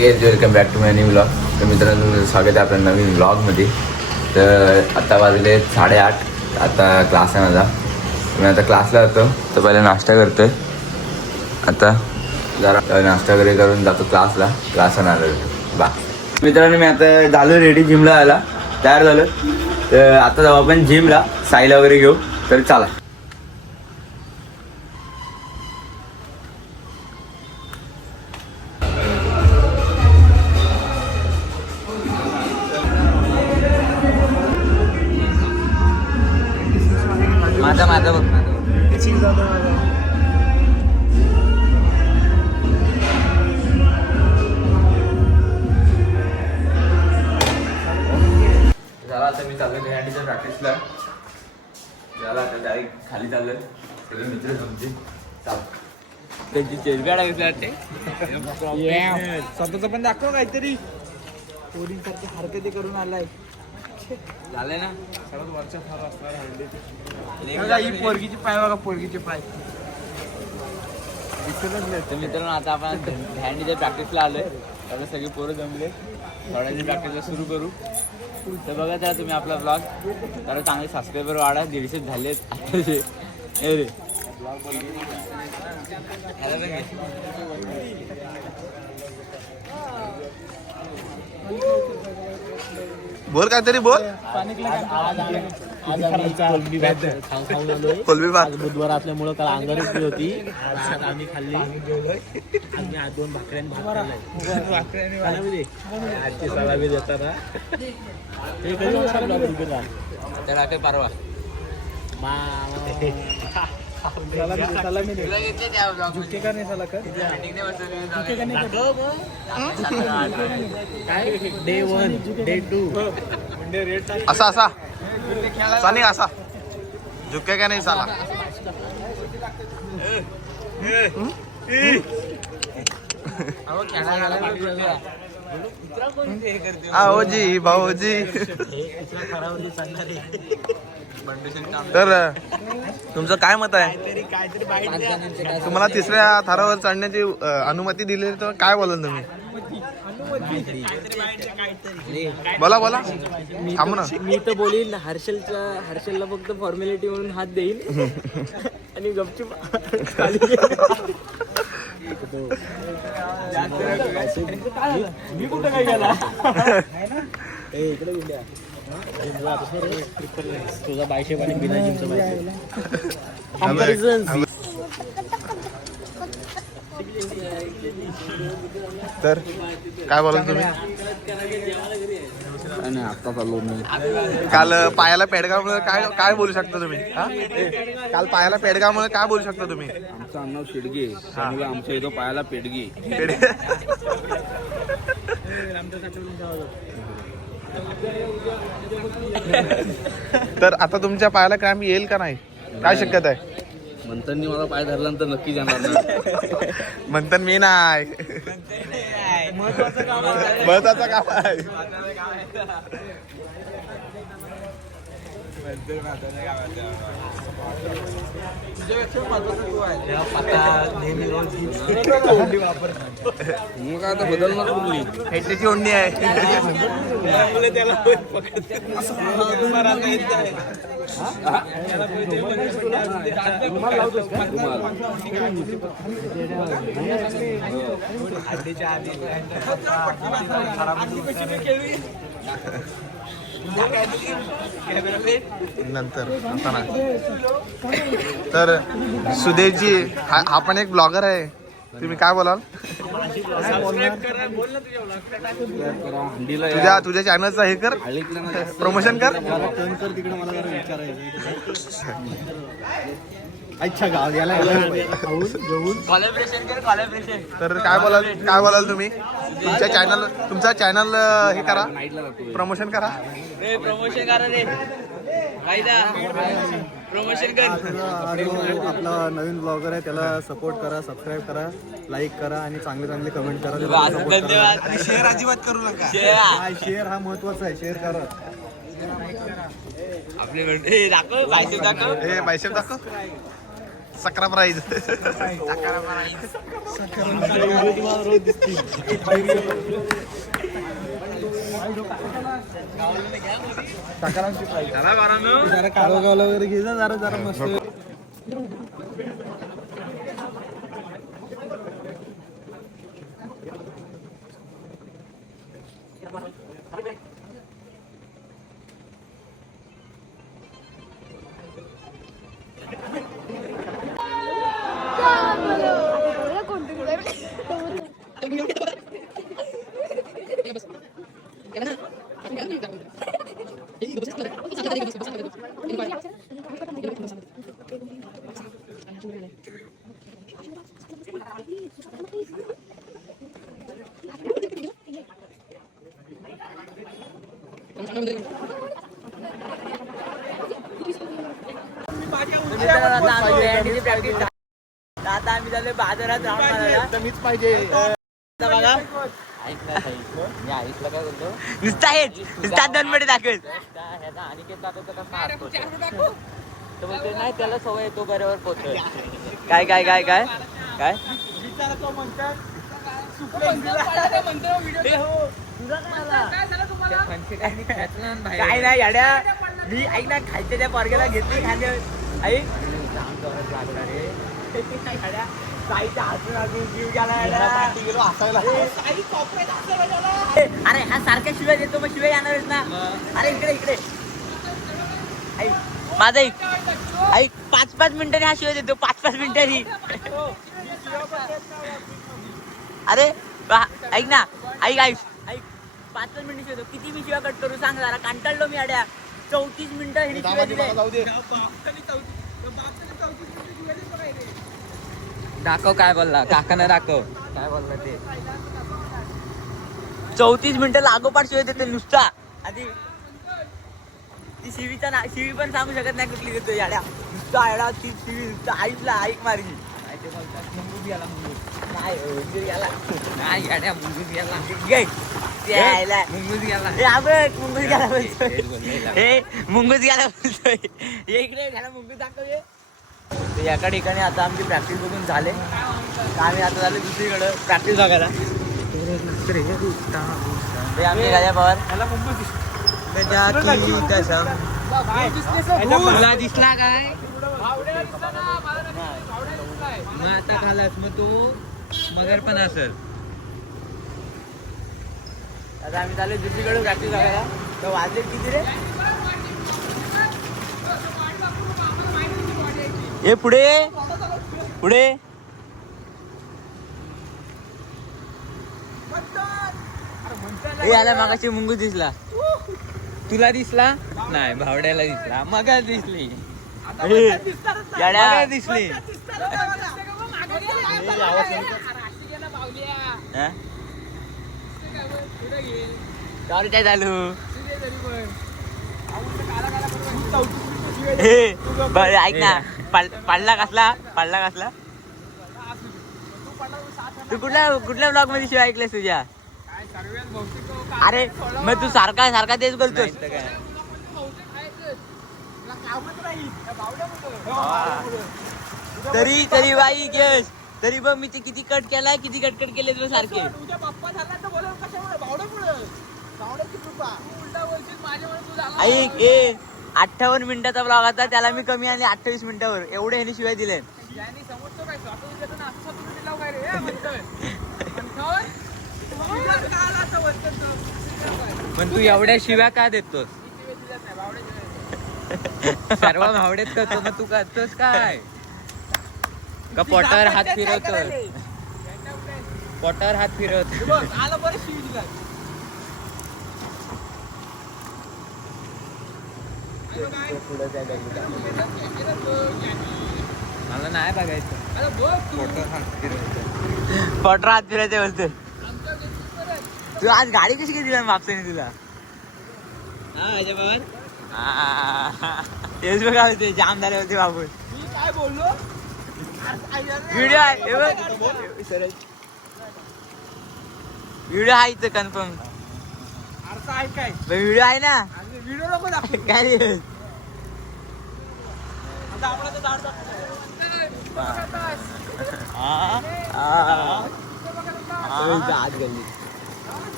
Welcome back to my new blog. तर मित्रांनो स्वागत आहे आपल्या नवीन ब्लॉगमध्ये. तर आता वाजले 8:30. आता क्लास आहे माझा. मी आता क्लासला जातो. तर पहिले नाश्ता करतो आहे. आता जरा नाश्ता वगैरे करून जातो क्लासला आलो बा. मित्रांनो मी आता झालो रेडी जिमला जायला तयार झालो. तर आता जाऊ आपण जिमला साईला वगैरे घेऊ. तर चला. माझा बघ झाला. आता मी चाललोय घराटीच्या प्रॅक्टिसला. झाला आता डायरेक्ट खाली चाललोय. सगळे मित्र तुमचे त्यांची चेरब्या टाकायची वाटते. स्वतःच पण दाखव काहीतरी. पोरींसारखे हरकती करून आलाय. झालंय ना सर्वात वरच्या फार असणार ही पोरगीचे पाय बघा. पोरगीचे पाय तर मित्रांनो आता आपण हँडीच्या प्रॅक्टिसला आलोय. आता सगळे पोरं जमले. थोड्याची प्रॅक्टिसला सुरू करू. तर बघा त्याला तुम्ही आपला ब्लॉग तर चांगले सबस्क्रायबर वाढा. 150 झालेत. रे बोल काहीतरी बोल. आज बुधवार असल्यामुळं काल अंगारकी होती. आज आम्ही खाल्ली. आम्ही आज 2 भाकऱ्यांनी भात खाल्लाय. आजची सलामी देताना ते कधी परवा सलामी झुके का नाही साला कर काय डे 1 डे 2 असा चालेल असा झुके का नाही साला. भाऊजी भाऊजी. तर तुमचं काय मत आहे. तुम्हाला तिसऱ्या थरावर चढण्याची अनुमती दिली तर काय बोलाल तुम्ही. बोला थांब ना. मी तर बोलील हर्षलला फक्त फॉर्मॅलिटी म्हणून हात देईल आणि गपचूप मी कुठं काय गेला. इकडे तुझा बायशेप आणि बिना जिमचा बायशेप. तर काय बोलाल तुम्ही. काल पायाला पेडगावमुळे काय बोलू शकता तुम्ही. काल पायाला पेडगावमुळे काय बोलू शकता तुम्ही. आमचं अण्णा शेडगे त्यामुळे आमच्या इथं पायाला पेडगी. तर आता तुमच्या पायाला क्रॅम्प येईल का नाही. काय शक्यता आहे. मंथननी मला पाय धरल्यानंतर नक्की जाणार नाही. म्हणतात मी नाही. महत्वाचं काम आहे. मग आता बदलणार कुठली हेटेची ओढणी आहे. नंतर आता ना. तर सुदेशजी हा पण एक ब्लॉगर आहे. तुम्ही काय बोलाल. तुझ्या चॅनलचा हे कर प्रमोशन कर. तर काय बोलाल तुम्ही. तुमचा चॅनल हे करा प्रमोशन करा. प्रमोशन कर. आपला नवीन ब्लॉगर आहे त्याला सपोर्ट करा. सबस्क्राईब करा. लाईक करा आणि चांगले कमेंट करा. धन्यवाद. शेअर अजिबात करू नका. शेअर हा महत्वाचा आहे. शेअर करा. आपले दाखव बायसेप दाखव. बायसेप दाखव. सकरा प्राईज जरा काळो गावला वगैरे घे जा जरा जरा मस्त आता आम्ही झालो बाजारात राऊंड मारायला. मीच पाहिजे बघा नुसता हेच नुसता 2 मिनिट दाखल तो बोलतोय नाही त्याला सवय येतो बरोबर पोहोचतोय. काय काय काय काय काय काय नाही याड्या मी ऐक ना खायच्या त्या पोरग्याला घेतली खांद्या ऐक अरे हा सारख्या शिवाय देतो मग शिवाय येणारच ना. अरे इकडे इकडे माझा ऐक ऐक 5-5 मिनिटांनी हा शिवाय देतो 5-5 मिनिटांनी. अरे ऐक ना ऐक ऐक ऐक 5-5 मिनिटं शिवाय देतो. किती मी शिवाय कट करू सांग जरा कंटाळलो मी अड्या. 34 मिनिटं हे शिवाय दिले. दाखव काय बोलला काकानं दाखव काय बोलला ते. 34 मिनिटं लागोपाठ शिवाय देते नुसता. आधी ती शिवीचा शिवी पण सांगू शकत नाही कुठली देतो याड्या नुसता याडा ती शिवी नुसता ऐकला ऐक मारली मुंगूस गेला मुंगूस गेला नाही याड्या मुंगूस गेला मुंगूस गेला हे मुंगूस गेला बोलतोय. इकडे घ्यायला मुंगूस दाखव. एका ठिकाणी आता आमची प्रॅक्टिस बघून झाले आम्ही आता झालो दुसरीकडं प्रॅक्टिस बघायला. ते आम्ही राजा पवार तुला दिसला काय मग आता घालास मग तू मगर पण असेल. आता आम्ही चालू दुसरीकडे प्रॅक्टिस बघायला. तर वाजले किती रे हे पुढे पुढे याला मागाशी मुंगूस दिसला. तुला दिसला नाही भावड्याला दिसला मग दिसली याड्या दिसली. काय झालं ऐक ना पडला कसला तू कुठल्या ब्लॉग मध्ये शिवाय ऐकलेस तुझ्या. अरे मग तू सारखा तेच बोलतोस. तरी बाई गेस तरी बघ मी ते किती कट केलाय किती कट केले तुला सारखे. ऐक 58 मिनिटाचा ब्लॉग आता त्याला मी कमी आणि 28 मिनिटावर एवढे ह्याने शिवाय दिले. पण तू एवढ्या शिव्या का देतोस. सर्व भावडेच करतो मग तू करतोस काय का पोटावर हात फिरवतो पोटावर हात फिरवतो. मला नाही बघायचं पोटर हात फिरायचे बोलते. तू आज गाडी कशी घेतली बापसाने तुला. तेच बघा होते जाम झाले होते बाबू. काय बोललो व्हिडिओ आहे व्हिडिओ आहे इथं कन्फर्म व्हिडिओ आहे ना. व्हिडिओ नको काय आज गल्ली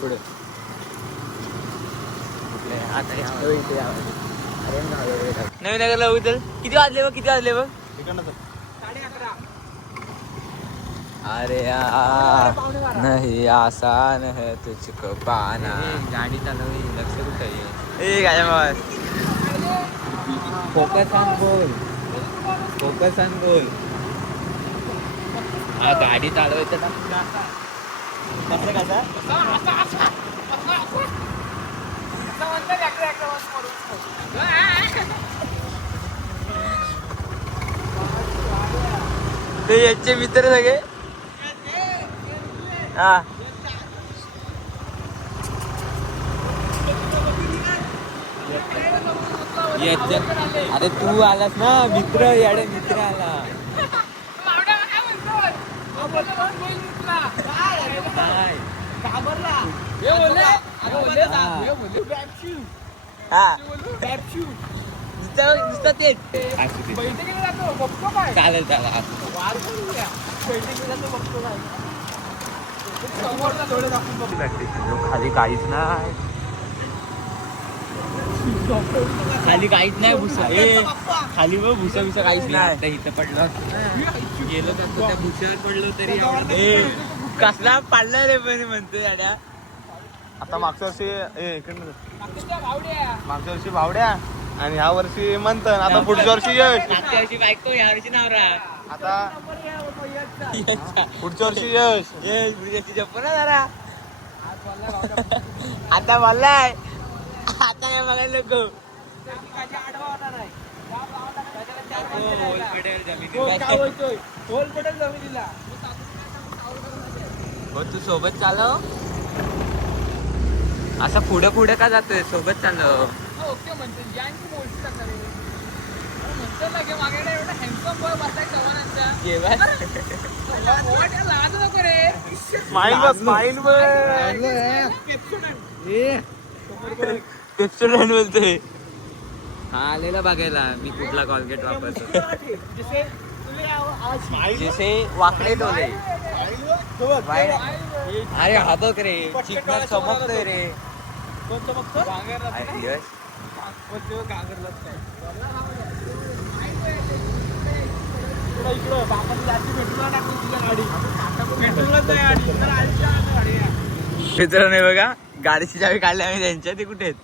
पुढे नवीन नगरला उचल. किती वाजले बघ अरे यार नाही आसान है तुझको पाना. गाडी चालव लक्ष कुठे आहे काय मग फोकस ऑन बोल हा गाडी चालवायचं ते याचे मित्र सगळे हा अरे तू आलास ना मित्र याडे मित्र आला चालेल खाली काहीच नाही भुसा खाली बघ भुसा काहीच नाही इथं पडलं गेलो तर त्या भुसावर पडलो तरी कसला पाडला रे पण म्हणतो गाड्या. आता मागच्या वर्षी भावड्या आणि ह्या वर्षी मंथन. आता पुढच्या वर्षी यश. मागच्या वर्षी बायको या वर्षी नवरा. आता पुढच्या वर्षी यश. जप्प ना जरा आता बोललाय आता नाही बघायला लोक तू सोबत चालव असं पुढे पुढे का जातोय सोबत चालव. बोलतोय हा आलेला बघायला मी कुठला कॉलगेट वापरतो. जसे वाकडे डोले अरे हा बघ रे चिकन चमकतोय रे. यश मित्रांनो बघा गाडीची चावी काढली आम्ही त्यांच्या. ते कुठे आहेत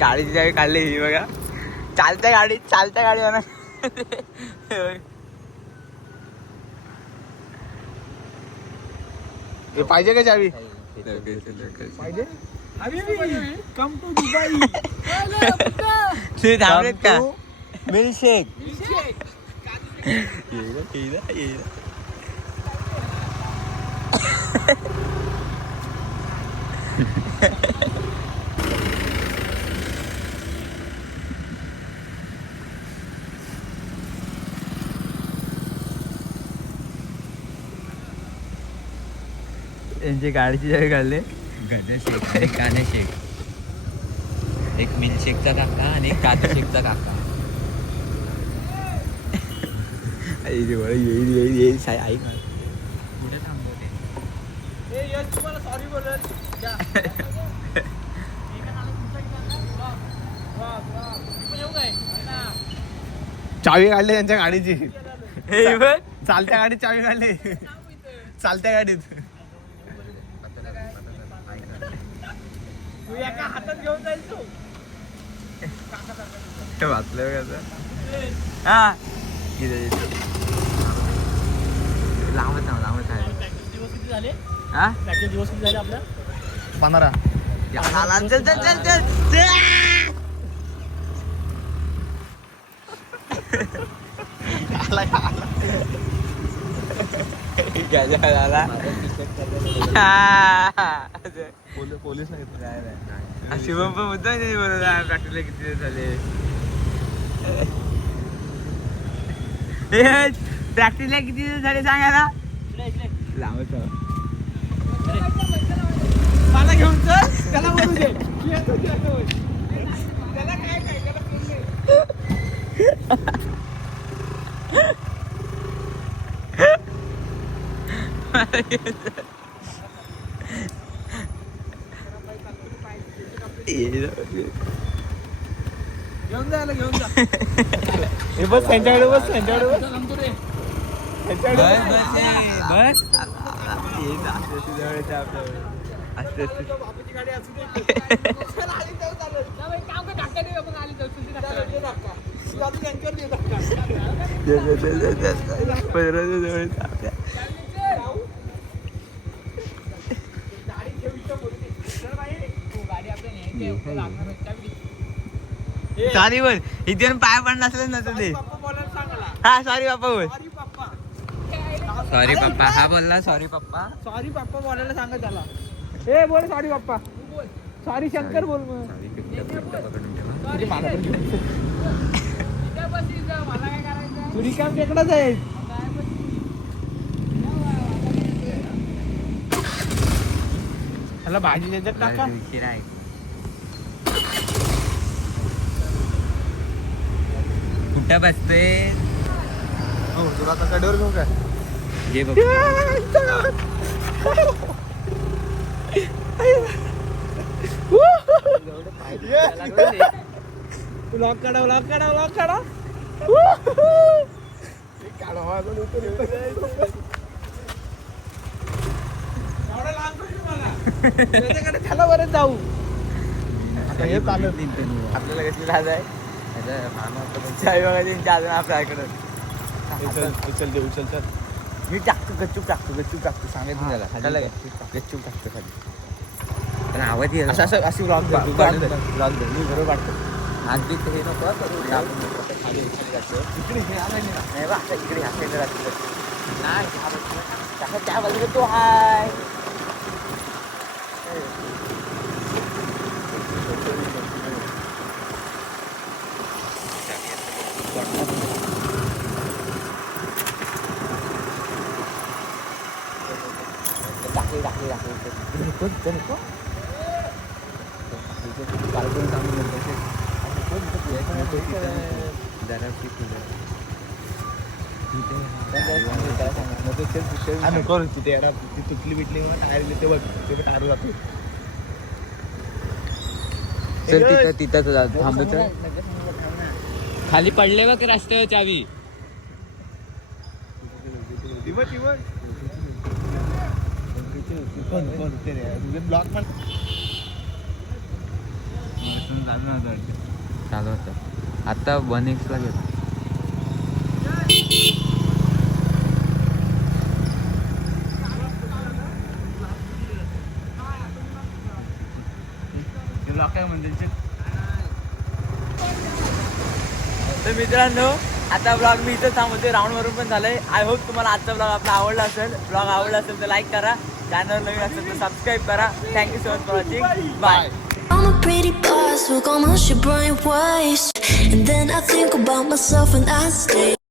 गाडीची चावी काढली ही बघा. चालत्या गाडी म्हणा पाहिजे का चावी ते थांबलेत का मिल्कशेक त्यांची गाडीची जागा काढले. गणेशेक आणि कानेशेक. एक मिल्कशेकचा काका आणि एक कानेशेकचा काका. येईल साई आई कुठे थांबवते. चावी काढली त्यांच्या गाडीची. चालत्या चालत्या गाडीत चावी काढली. चालत्या गाडीत हातात घेऊन जाईल तू वाचलं कसं हा लांबच आहे. दिवस किती झाले हा दिवस किती झाले आपल्या 15. चल चल चल चल पोलीस नाही. शिवम पण मुद्दा नाही बरोबर प्रॅक्टिसला किती दिवस झाले. प्रॅक्टिसला किती दिवस झाले सांगा लांबच मला घेऊन चल त्याला बोलू दे. त्याला काय घेऊन जा घेऊन जा हे बस त्यांच्याकडे बस त्यांच्याकडे बस सॉरी बोल इथे पाय पडला नसलं ना तुझे हा सॉरी पप्पा बोल सॉरी पप्पा हा बोलला सॉरी पप्पा सॉरी पप्पा बोलायला सांगा त्याला ए बोल सॉरी पप्पा सॉरी शंकर बोल मग तुरी काम टेकडाच आहे त्याला भाजी देतात टाका कुठं बसते हो तुला आता कडेवर घेऊ काय जे बघ लॉक काढा लॉक काढा लॉक काढा त्याला बरं जाऊ हे चालत आपल्याला कसली लाज आहे चाय बघा त्यांच्या अजून आपल्याकडं उचल दे उचल चल मी गच्चूप टाकतो सांगायचं त्याला खाली गच्चूप टाकतो खाली पण आवाज येईल असं अशी ब्लॉग मी बरोबर काढतो अगदी हे नको करू दे. आपण खाली जातो इकडे हे आलं नाही बा आता इकडे ह्या साईडला राहतो नाही त्या बाजूला तो हाय नको तिथे यार ती तुटली बिटली टायर ते बघ ते टायर जातो चल तिथं थांबतो खाली पडले बघ रस्त्यावर चावी ब्लॉक पण चालू होतं आता 1x ला घेतो तर मित्रांनो आता ब्लॉग मी इथं थांबवते राऊंड वरून पण झालंय आय होप तुम्हाला आजचा ब्लॉग आपला आवडला असेल ब्लॉग आवडला असेल तर लाईक करा चॅनल नवीन असेल तर सबस्क्राईब करा thank you so much for watching bye I'm a pretty boss, look almost your brain waste. And then I think about myself and I stay.